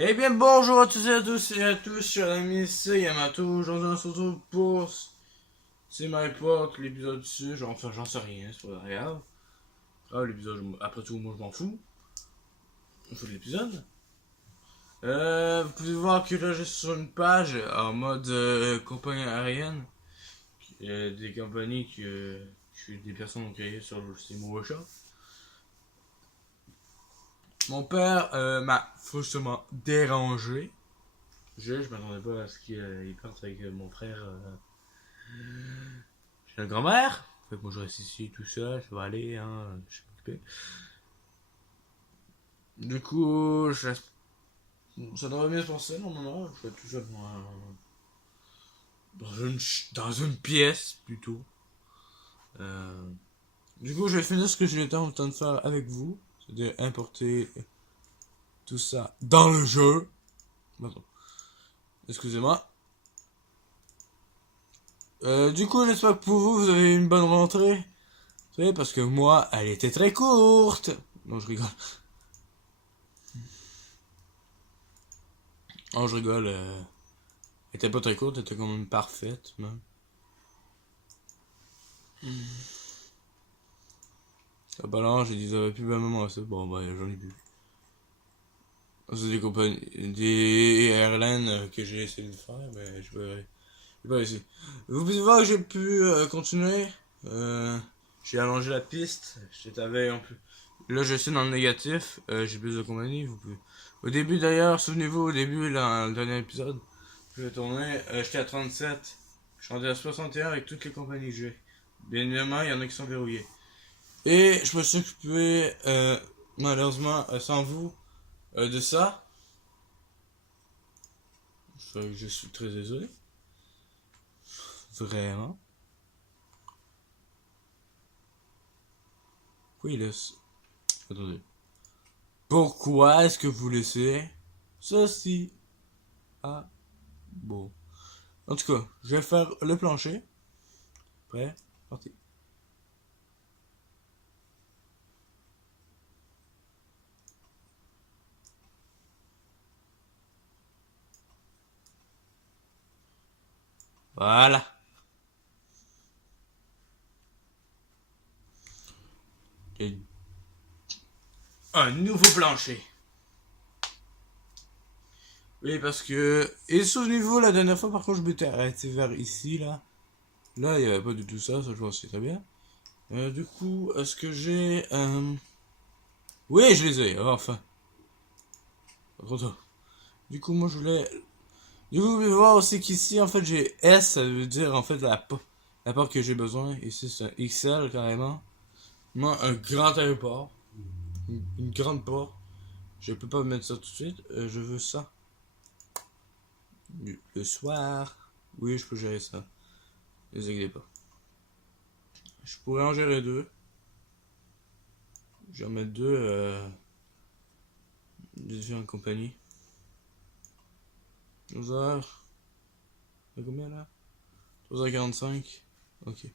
Eh bien, bonjour à tous et à tous et à tous, chers amis, c'est Yamato. Aujourd'hui, on se retrouve pour C'est My Pot, l'épisode dessus. Enfin, j'en sais rien, c'est pas grave. Ah, l'épisode, après tout, moi je m'en fous. On fait de l'épisode. Vous pouvez voir que là, je suis sur une page en mode compagnie aérienne. Des compagnies que des personnes ont créées sur le SteamWorkshop. Mon père m'a forcément dérangé. Je m'attendais pas à ce qu'il parte avec mon frère chez la grand-mère. Fait que moi je reste ici tout seul, ça va aller, hein, je suis occupé. Du coup, ça devrait bien se passer normalement. Je vais tout seul dans une pièce plutôt. Euh, du coup, je vais finir ce que j'ai en train de faire avec vous, c'est-à-dire importer tout ça dans le jeu. Pardon. Excusez-moi. Du coup, j'espère que pour vous, vous avez une bonne rentrée. Vous savez, parce que moi, elle était très courte. Non, je rigole. Oh, je rigole. Elle était pas très courte, elle était quand même parfaite, même. Ah bah là, j'ai dit, j'avais plus le même moment, ça. Bon, bah, j'en ai plus. C'est des compagnies, des airlines que j'ai essayé de faire, mais je vais essayer. Vous pouvez voir que j'ai pu continuer. J'ai allongé la piste, j'étais avec un peu. Là, je suis dans le négatif, j'ai plus de compagnie, vous pouvez. Au début d'ailleurs, souvenez-vous, au début, dans le dernier épisode, je vais tourner, j'étais à 37. Je suis rendu à 61 avec toutes les compagnies que j'ai. Bien évidemment, il y en a qui sont verrouillées. Et je me suis occupé, malheureusement, sans vous, de ça. Je suis très désolé. Vraiment. Pourquoi il laisse... Attendez. Pourquoi est-ce que vous laissez ceci? Ah, bon. En tout cas, je vais faire le plancher. Prêt? Parti. Voilà. Et un nouveau plancher. Oui, parce que... Et souvenez-vous, la dernière fois, par contre, je m'étais arrêté vers ici, là. Là, il n'y avait pas du tout ça, ça je vois aussi très bien. Du coup, est-ce que j'ai... Oui, je les ai, enfin. Pas trop tôt. Du coup, moi, je voulais... Du coup, vous pouvez voir aussi qu'ici, en fait, j'ai S, ça veut dire, en fait, la porte que j'ai besoin. Ici, c'est un XL, carrément. Moi, un grand aéroport. Une grande porte. Je peux pas mettre ça tout de suite. Je veux ça. Le soir. Oui, je peux gérer ça. Ne les inquiétez pas. Je pourrais en gérer deux. Je vais en mettre deux. Différentes compagnies. 12h. C'est combien là? 12h45. Ok.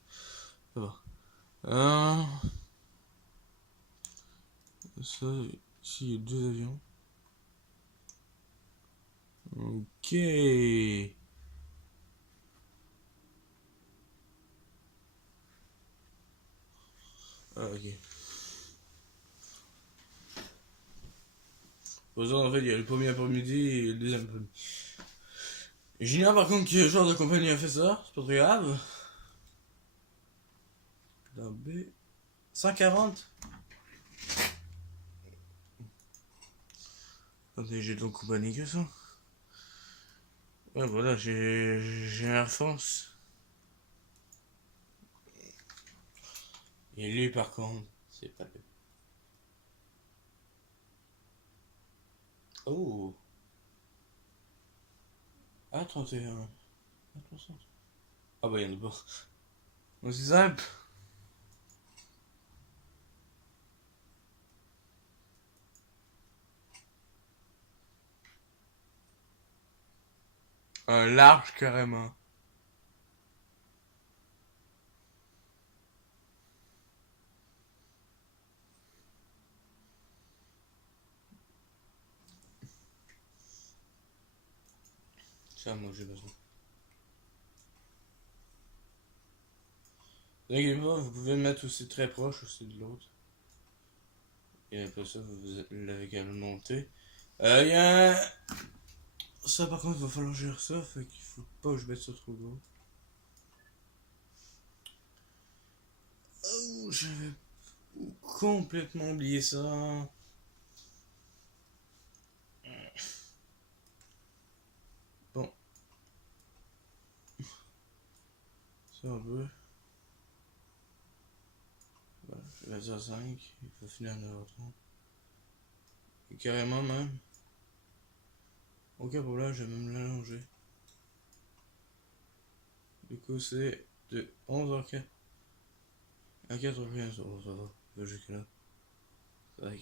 Ça va. Ça, ici, il y a deux avions. Ok. Ah, ok. En fait, il y a le premier après-midi et le deuxième après-midi. J'ignore par contre quel genre de compagnie a fait ça, c'est pas très grave. La B. 140. Attendez, j'ai d'autres compagnies que ça. Ouais, voilà, j'ai Air France. Et lui, par contre, c'est pas le. Oh! Ah, 31. Ah, bah, y'en a pas. Donc, c'est simple. Un large, carrément. Ça, moi, j'ai besoin. N'inquiétez pas, vous pouvez le mettre aussi très proche aussi de l'autre. Et après ça, vous l'avez qu'à le monter. Il y a un... Ça, par contre, il va falloir gérer ça, fait qu'il faut pas que je mette ça trop gros. Oh, j'avais complètement oublié ça. Bon. Ça, on veut. Voilà, je vais dire 5. Il faut finir à 9h30. Et carrément, même. Aucun problème, je vais même l'allonger. Du coup, c'est de 11h à 4h15. Oh, ça va. Va jusque là. Tac.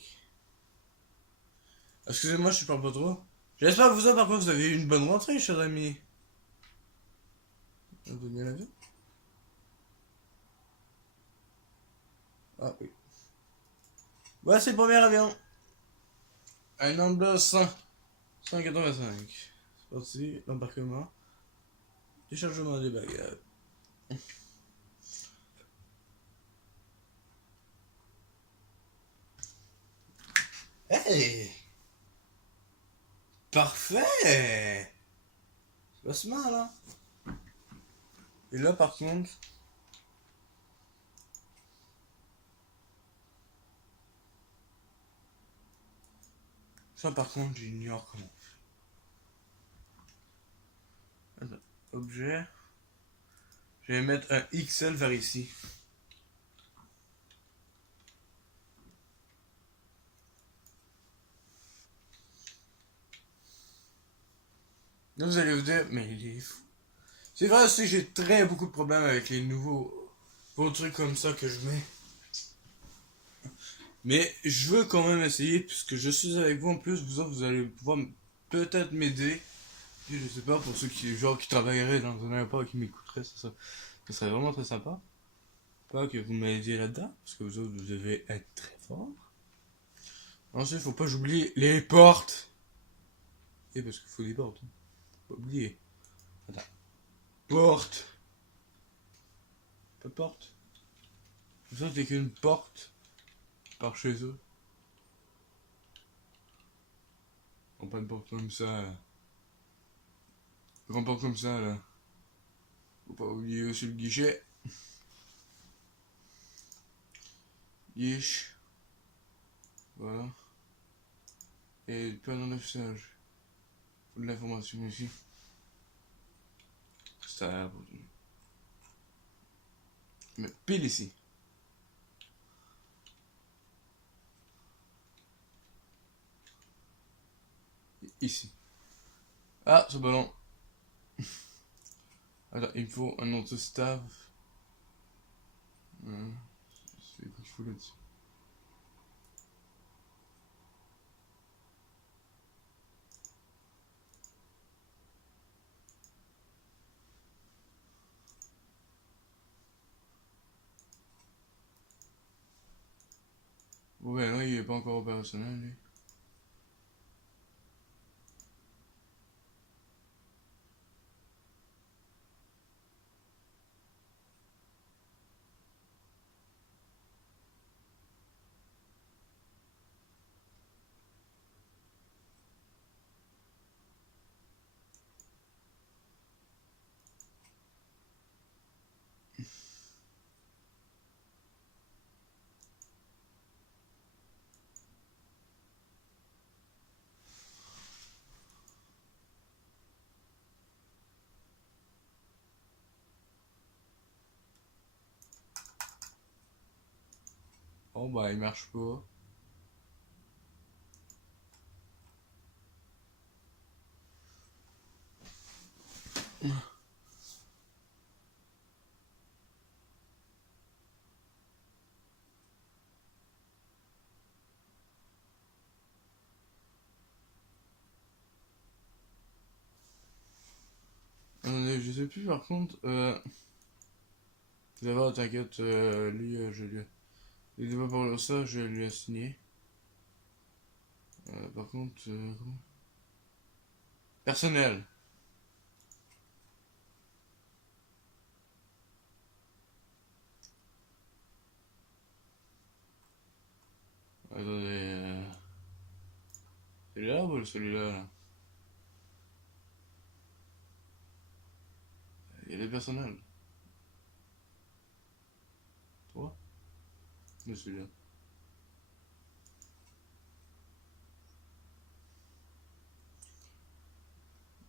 Excusez-moi, je parle pas trop. J'espère que vous autres, par contre, vous avez eu une bonne rentrée, chers amis. On peut bien la vie. Ah oui. Voici le premier avion. Un Ambla 185. C'est parti, l'embarquement. Déchargement des bagages. Hey! Parfait! C'est pas si mal, hein? Et là, par contre... Ça, par contre, j'ignore comment. Attends. Objet. Je vais mettre un XL vers ici. Là, vous allez vous dire, mais il est fou. C'est vrai aussi, j'ai très beaucoup de problèmes avec les nouveaux trucs comme ça que je mets. Mais je veux quand même essayer, puisque je suis avec vous en plus, vous autres, vous allez pouvoir peut-être m'aider. Je sais pas, pour ceux qui, genre, qui travailleraient dans un aéroport et qui m'écouteraient, ça serait vraiment très sympa. Pas que vous m'aidiez là-dedans, parce que vous autres, vous devez être très forts. Ensuite, faut pas que j'oublie les portes. Et parce qu'il faut des portes. Hein. Faut pas oublier. Attends. Porte. Pas de porte. Ça, c'est qu'une porte par chez eux. On pas une porte comme ça. Une porte comme ça, là. Faut pas oublier aussi le guichet. Guiche. Voilà. Et plein d'affichage. Faut de l'information ici. Ça. Mais pile ici. Ici. Ah, ce ballon. Attends, il me faut un autre staff. C'est quoi qu'il faut là-dessus. Bon, ben là, il est pas encore opérationnel, lui. Bon, bah, il marche pas. Je sais plus, par contre, d'abord, t'inquiète, lui, je lui ai... Il devait pas parler de ça, je lui ai signé. Par contre, personnel. Attendez, celui-là ou celui-là là? Il y a des personnels. Toi? Mais celui-là.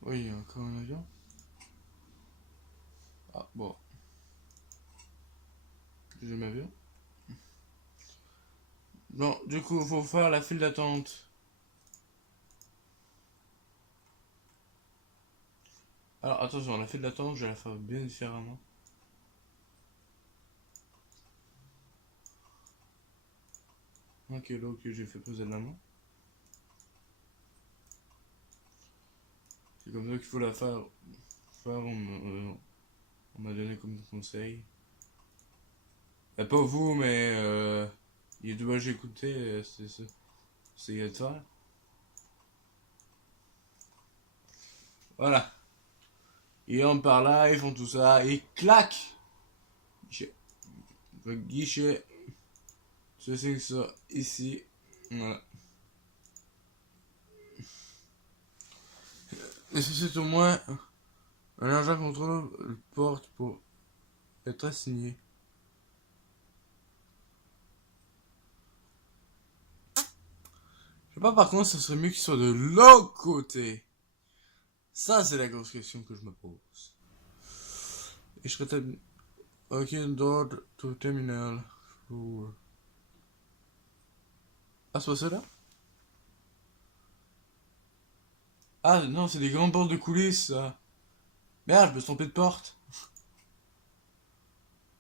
Oui, il y a encore un avion. Ah, bon. Deuxième avion. Bon, du coup, faut faire la file d'attente. Alors, attention, la file d'attente, je vais la faire bien différemment. Ok, donc j'ai fait poser de la main. C'est comme ça qu'il faut la faire. On m'a donné comme conseil. Pas vous, mais les deux que j'ai écouté, c'est de ça. Voilà. Ils rentrent par là, ils font tout ça, et clac! Guichet. Guichet. Ceci que ça, ici. Voilà. Nécessite au moins un agent contrôle porte pour être assigné. Je sais pas, par contre, ce serait mieux qu'il soit de l'autre côté. Ça, c'est la grosse question que je me pose. Et je serais ok, d'ordre to terminal. Ah, c'est pas ça là? Ah non, c'est des grandes portes de coulisses, ça. Merde, je me suis trompé de porte.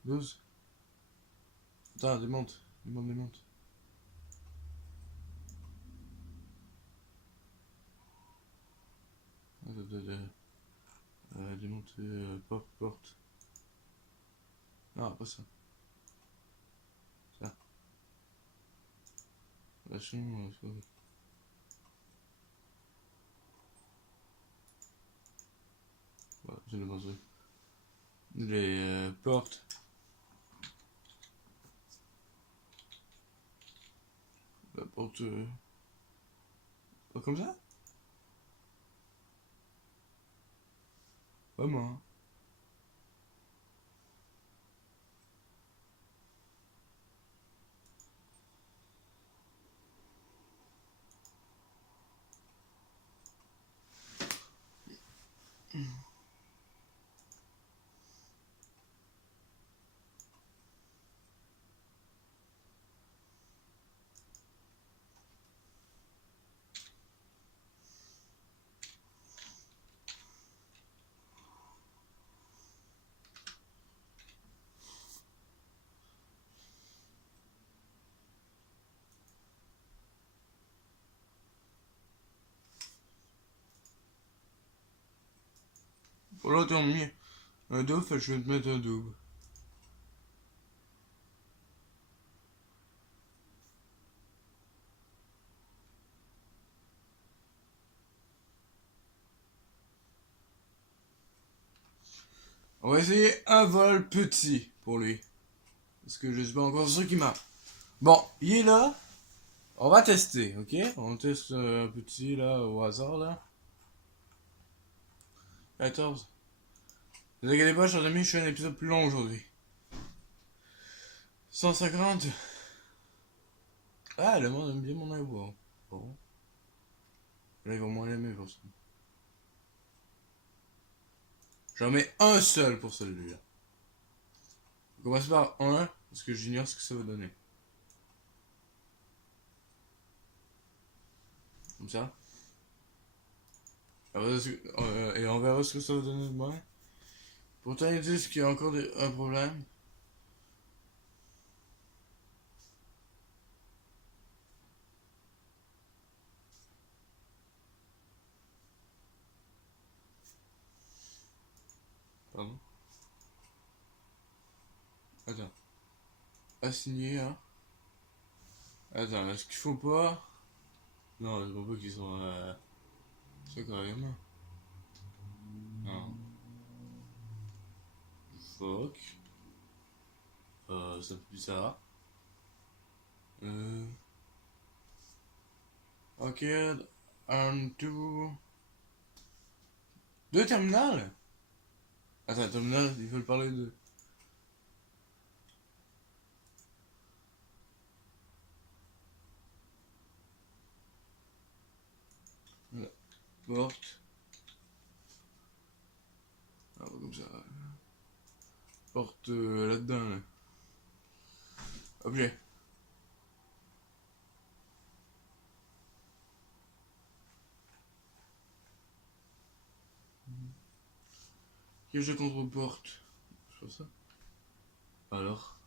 12. Attends, démonte. Démonte. Démonte, porte. Non, pas ça. Ça. Vachement, voilà, je l'ai mangé. Les portes. La porte. Pas comme ça? Vraiment. Hein. Pour l'autre, on mis un double, je vais te mettre un double. On va essayer un vol petit pour lui. Parce que je suis pas encore sûr qu'il m'a. Bon, il est là. On va tester, ok? On teste un petit là au hasard là. 14. Ne vous inquiétez pas, chers amis, je fais un épisode plus long aujourd'hui. 150. Ah, le monde aime bien mon aéroport. Bon. Là, ils vont moins l'aimer pour ça. J'en mets un seul pour celui-là. On commence par un, parce que j'ignore ce que ça va donner. Comme ça. Et on verra ce que ça va donner demain. Pourtant, ils disent qu'il y a encore un problème. Pardon. Attends. Assigné, hein. Attends, est-ce qu'il faut pas... Non, je vois pas qu'ils sont... C'est carrément. Non. Fuck. C'est bizarre. Ok, un, deux... Deux terminales? Attends, terminal, il faut le parler de... La porte. Ah, comme ça. Porte là-dedans, là. Objet. Piège de contre-porte. Je fais ça. Alors.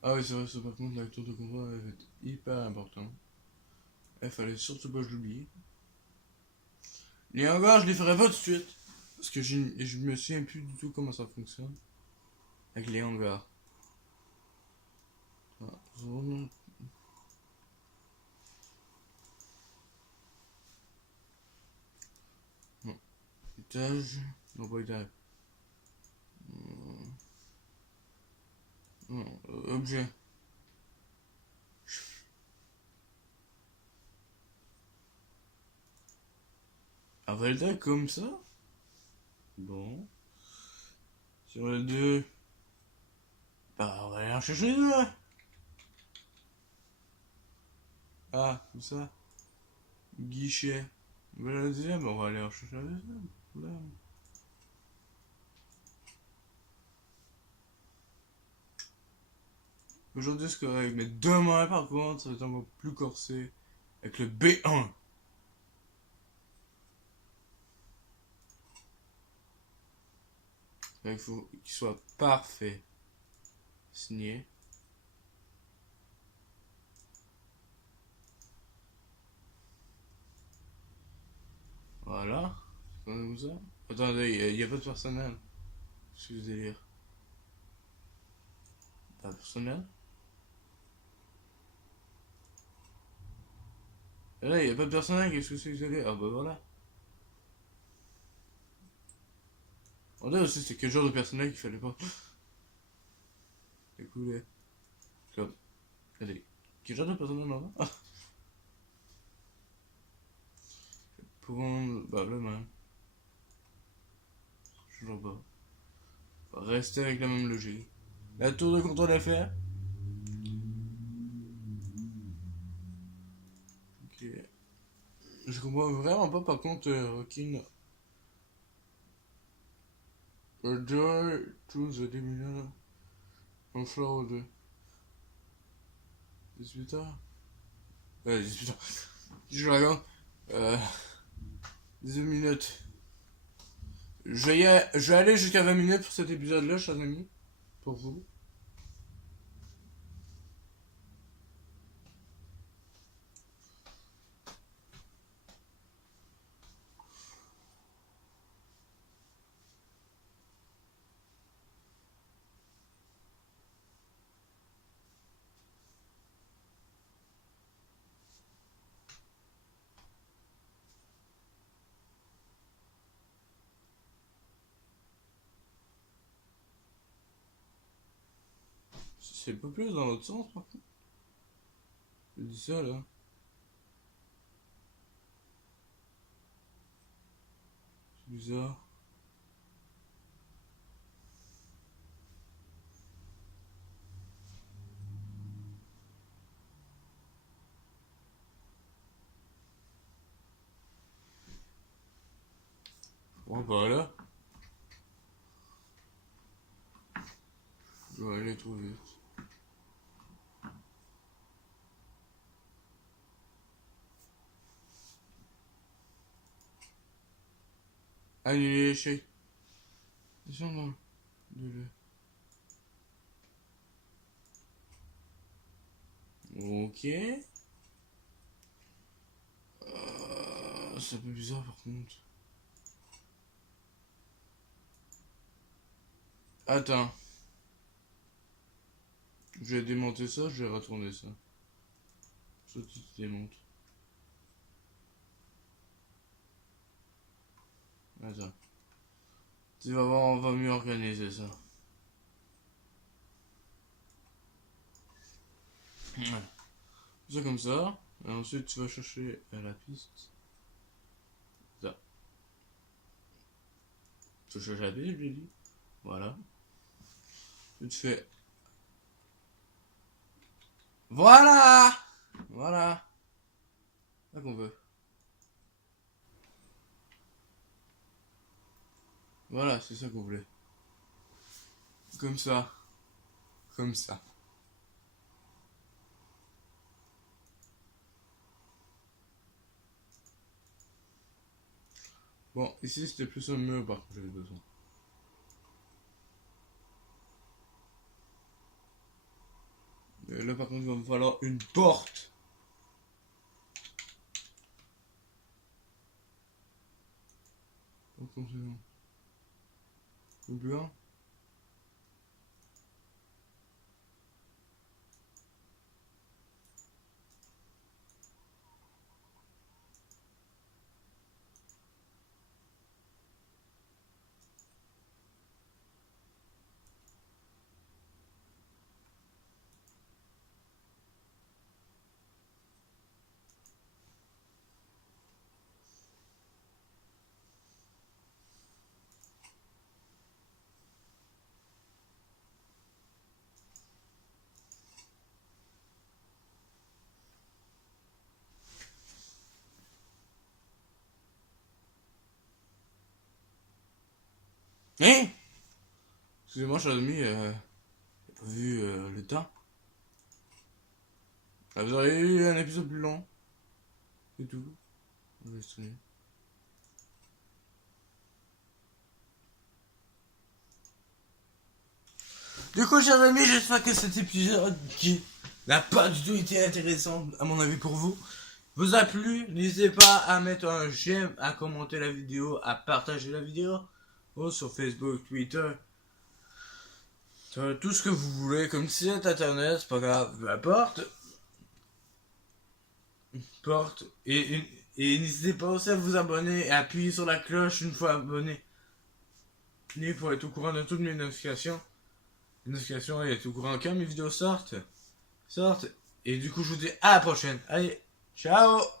Ah oui, c'est vrai, ça par contre, la tour de contrôle va être hyper important. Il fallait surtout pas que je l'oublie. Les hangars, je les ferai pas tout de suite. Parce que je me souviens plus du tout comment ça fonctionne. Avec les hangars. Ah, zone. Non. Étage. Non, pas étage. Non, objet. Un Velda comme ça? Bon. Sur le 2. Bah, on va aller en chercher deux. Ah, comme ça. Guichet. Bah, la deuxième, on va aller en chercher la deuxième. Problème. Aujourd'hui, c'est correct. Mais demain, par contre, ça va être un peu plus corsé. Avec le B1. Là, il faut qu'il soit parfait. Signé. Voilà. C'est comme ça. Attendez, il y a pas de personnel. Qu'est-ce que vous allez lire? Pas de personnel? Là, il y a pas de personnel, qu'est-ce que c'est que vous allez lire? Ah bah voilà. On dirait aussi, c'est quel genre de personnel qu'il fallait pas. Écoutez. Comme. Allez. Quel genre de personnel on a? Pouvons. Bah, le même. Toujours pas. Rester avec la même logique. La tour de contrôle à faire. Ok. Je comprends vraiment pas par contre Rockin. Joy to the terminal on floor 2. 18 heures? 18 heures. Je regarde. 10 minutes. Je vais aller jusqu'à 20 minutes pour cet épisode-là, chers amis. Pour vous. C'est pas plus dans l'autre sens, par contre. Je dis ça, là. C'est bizarre. Bon, bah là. Je vais aller trop vite. Allez, les échecs. Descends de là. Ok. c'est un peu bizarre par contre. Attends. Je vais démonter ça, je vais retourner ça. Ça tu démontes. Attends. Tu vas voir, on va mieux organiser ça. Ouais. Ça comme ça. Et ensuite tu vas chercher la piste. Ça. Tu cherches la piste, je l'ai dit. Voilà. Tu te fais. Voilà. Voilà. Là qu'on veut. Voilà, c'est ça qu'on voulait. Comme ça. Comme ça. Bon, ici c'était plus un mur par contre j'avais besoin. Et là par contre il va me falloir une porte. Oh, comme c'est bon. Ou bien. Hein? Excusez-moi, cher ami, j'ai pas vu le temps. Ah, vous auriez eu un épisode plus long. C'est tout. On va streamer. Du coup, chers amis, j'espère que cet épisode qui n'a pas du tout été intéressant, à mon avis, pour vous, vous a plu. N'hésitez pas à mettre un j'aime, à commenter la vidéo, à partager la vidéo. Ou sur Facebook, Twitter. Tout ce que vous voulez, comme site internet, c'est pas grave, peu importe. Et n'hésitez pas aussi à vous abonner et à appuyer sur la cloche une fois abonné. Pour être au courant de toutes mes notifications. Les notifications et être au courant quand mes vidéos sortent. Et du coup, je vous dis à la prochaine. Allez, ciao!